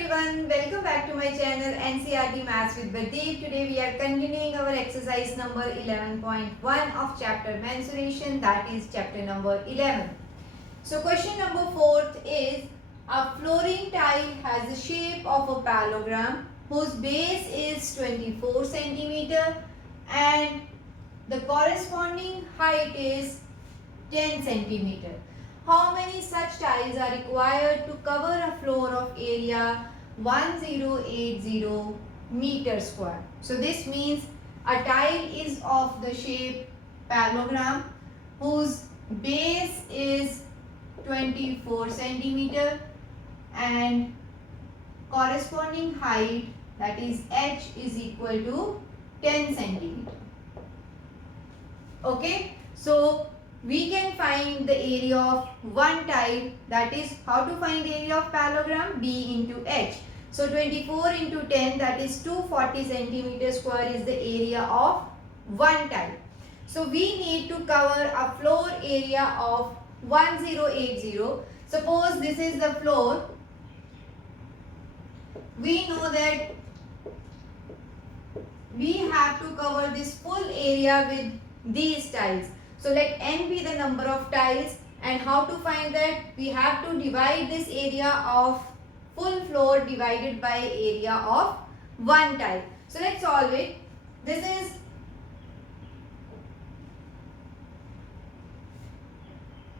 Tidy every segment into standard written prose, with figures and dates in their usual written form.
everyone, welcome back to my channel NCERT Maths with Pradeep. Today we are continuing our exercise number 11.1 of chapter mensuration, that is chapter number 11. So question number 4 is a flooring tile has the shape of a parallelogram whose base is 24 centimeter and the corresponding height is 10 centimeter. How many such tiles are required to cover a floor of area 1080 meter square? So this means a tile is of the shape parallelogram whose base is 24 centimeter and corresponding height, that is h, is equal to 10 centimeter. Okay, so we can find the area of one tile, that is how to find the area of parallelogram, b into h. So 24 into 10, that is 240 centimeter square is the area of one tile. So we need to cover a floor area of 1080. Suppose this is the floor. We know that we have to cover this full area with these tiles. So let n be the number of tiles, and how to find that? We have to divide this area of full floor divided by area of one tile. So let's solve it. This is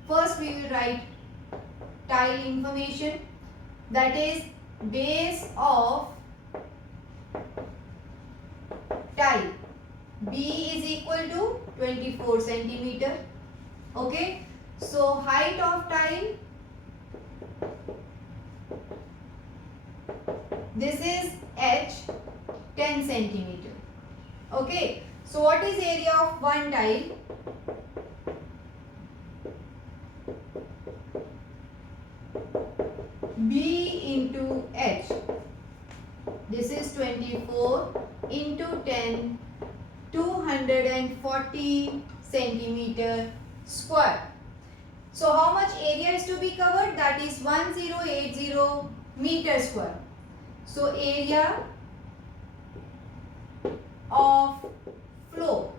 first we will write tile information, that is base of tile. B is equal to 24 centimeter. Okay. So height of tile, this is h, 10 centimeter. Okay. So what is area of one tile? B into h. This is 24 into 10, 240 centimeter square. So how much area is to be covered? That is 1080 meter square. So area of floor,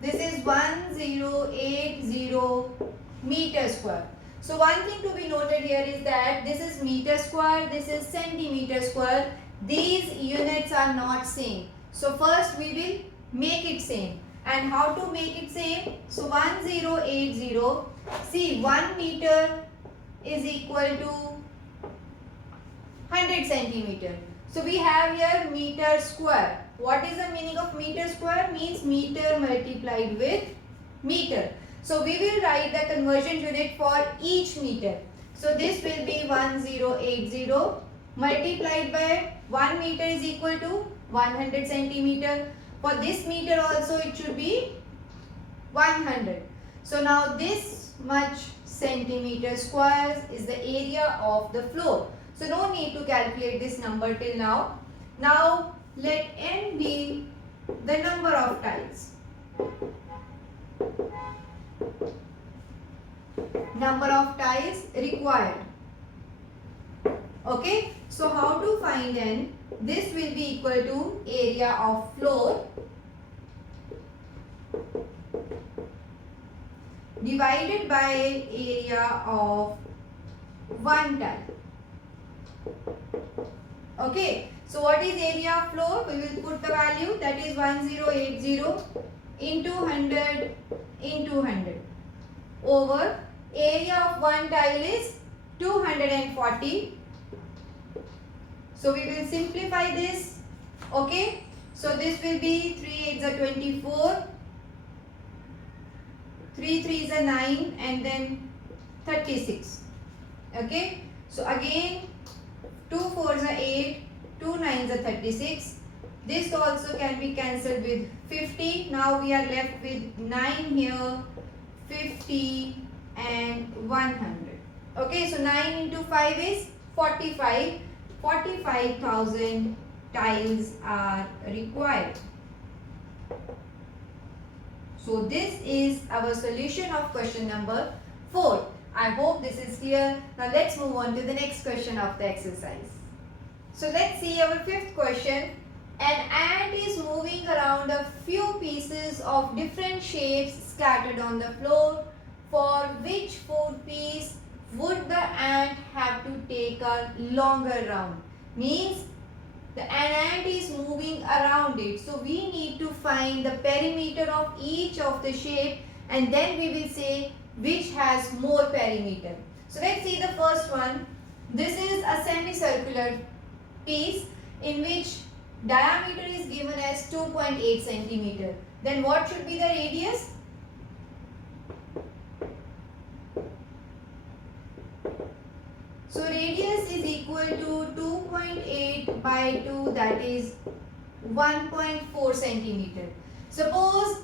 this is 1080 meter square. So one thing to be noted here is that this is meter square, this is centimeter square. These units are not same. So first we will make it same. And how to make it same? So 1080, see 1 meter is equal to 100 centimeter. So we have here meter square. What is the meaning of meter square? Means meter multiplied with meter. So we will write the conversion unit for each meter. So this will be 1080 multiplied by 1 meter is equal to 100 centimeter. For this meter also it should be 100. So now this much centimeter squares is the area of the floor. So no need to calculate this number till now. Now let n be the number of tiles. Number of tiles required. Okay. So how to find n? This will be equal to area of floor divided by area of one tile. Okay. So what is area of floor? We will put the value, that is 1080 into 100 into 100 over area of one tile is 240. So we will simplify this. Okay. So this will be 3 8s are 24, 3 3s are 9, and then 36. Okay. So again 2 4s are 8, 2 9s are 36. This also can be cancelled with 50. Now we are left with 9 here, 50 and 100. Okay. So 9 into 5 is 45. 45,000 tiles are required. So this is our solution of question number 4. I hope this is clear. Now let's move on to the next question of the exercise. So let's see our fifth question. An ant is moving around a few pieces of different shapes scattered on the floor. For which fourth piece would the ant have to take a longer round? Means an ant is moving around it. So we need to find the perimeter of each of the shape, and then we will say which has more perimeter. So let's see the first one. This is a semicircular piece in which diameter is given as 2.8 centimeter. Then what should be the radius? So radius is equal to 2.8 by 2, that is 1.4 centimeter. Suppose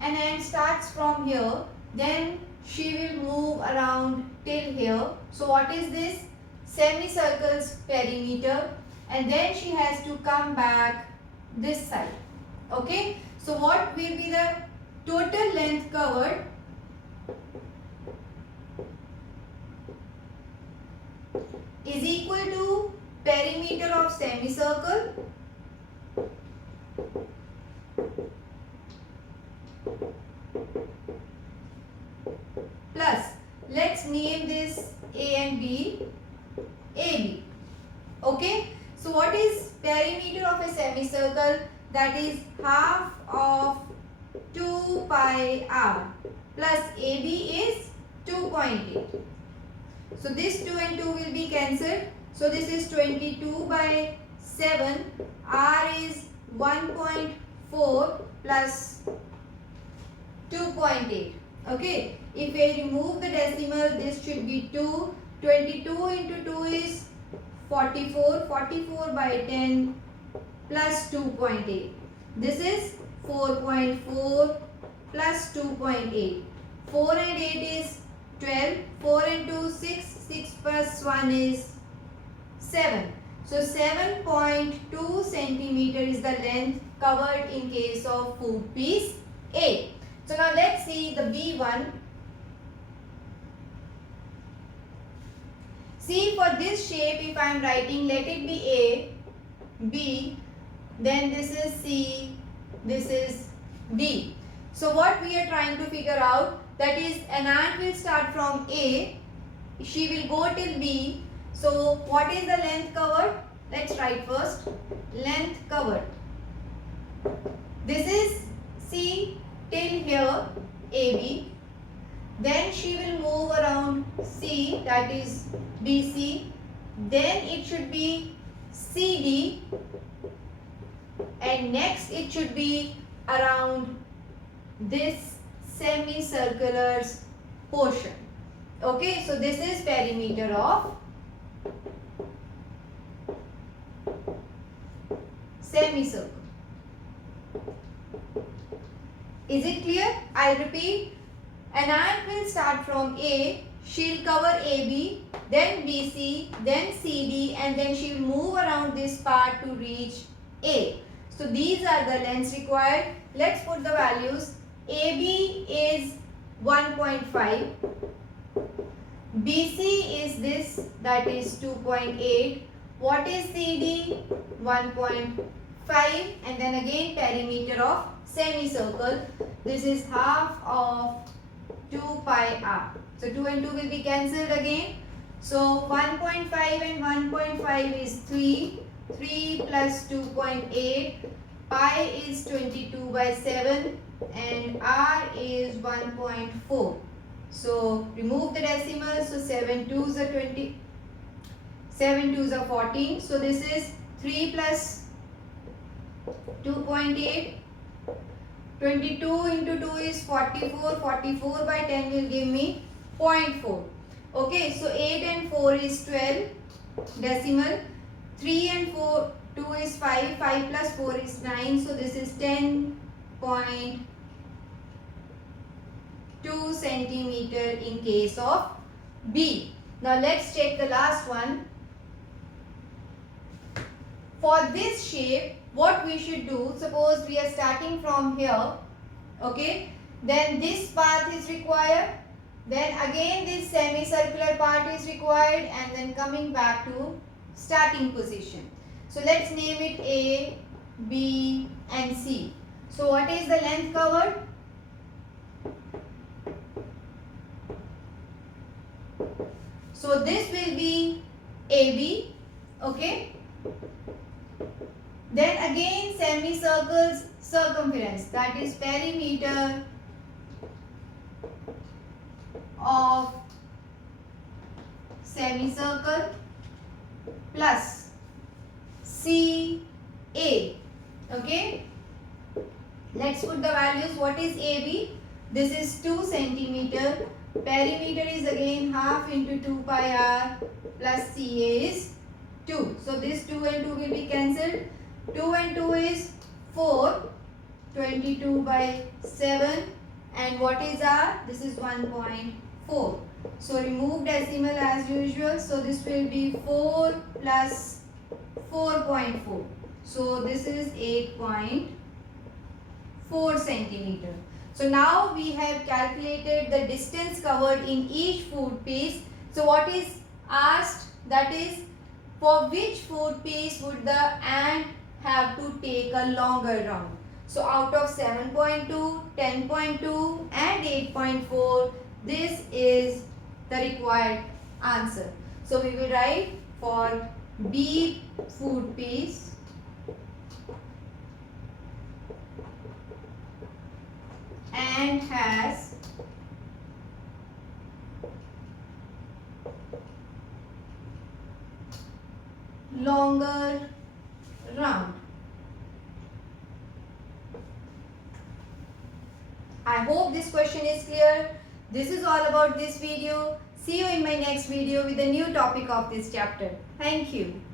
an ant starts from here, then she will move around till here. So what is this? Semicircle's perimeter, and then she has to come back this side. Okay. So what will be the total length covered? Is equal to perimeter of semicircle plus, let's name this A and B, AB. Okay. So what is perimeter of a semicircle? That is half of 2 pi r plus AB is 2.8. So this 2 and 2 will be cancelled. So this is 22 by 7. R is 1.4 plus 2.8. Okay. If we remove the decimal, this should be 2. 22 into 2 is 44. 44 by 10 plus 2.8. This is 4.4 plus 2.8. 4 and 8 is 12. 4 and 2 6. 6 plus 1 is 7. So 7.2 centimeter is the length covered in case of food piece A. So now let's see the B one. See, for this shape, if I am writing, let it be A, B, then this is C, this is D. So what we are trying to figure out, that is an ant will start from A, she will go till B. So what is the length covered? Let's write first. Length covered. This is C till here, AB. Then she will move around C, that is BC. Then it should be CD. And next it should be around this semicircular portion. Okay, so this is perimeter of semicircle. Is it clear? I'll repeat. An ant will start from A, she'll cover AB, then BC, then CD, and then she'll move around this part to reach A. So these are the lengths required. Let's put the values. AB is 1.5. BC is this, that is 2.8. What is CD? 1.5, and then again perimeter of semicircle. This is half of 2 pi r. So 2 and 2 will be cancelled again. So 1.5 and 1.5 is 3. 3 plus 2.8. Pi is 22 by 7 and r is 1.4. So remove the decimal. So 7 2s are 20. 7 2s are 14. So this is 3 plus 2.8. 22 into 2 is 44. 44 by 10 will give me 0.4. Okay, so 8 and 4 is 12. Decimal. 3 and 4, 2 is 5. 5 plus 4 is 9. So this is 10.2 centimeter in case of B. Now let's check the last one. For this shape, what we should do, suppose we are starting from here, okay, then this path is required, Then again this semicircular part is required, and then coming back to starting position. So let's name it A, B and C. So what is the length covered? So this will be AB, okay. Then again semicircle's circumference, that is perimeter of semicircle plus CA, okay. Let's put the values. What is AB? This is 2 centimeter. Perimeter is again half into 2 pi r plus CA is 2. So this 2 and 2 will be cancelled. 2 and 2 is 4. 22 by 7. And what is r? This is 1.4. So remove decimal as usual. So this will be 4 plus 4.4. So this is 8.4 centimeter. So now we have calculated the distance covered in each food piece. So what is asked, that is, for which food piece would the ant have to take a longer round? So out of 7.2, 10.2 and 8.4, this is the required answer. So we will write for B food piece, and has longer round. I hope this question is clear. This is all about this video. See you in my next video with a new topic of this chapter. Thank you.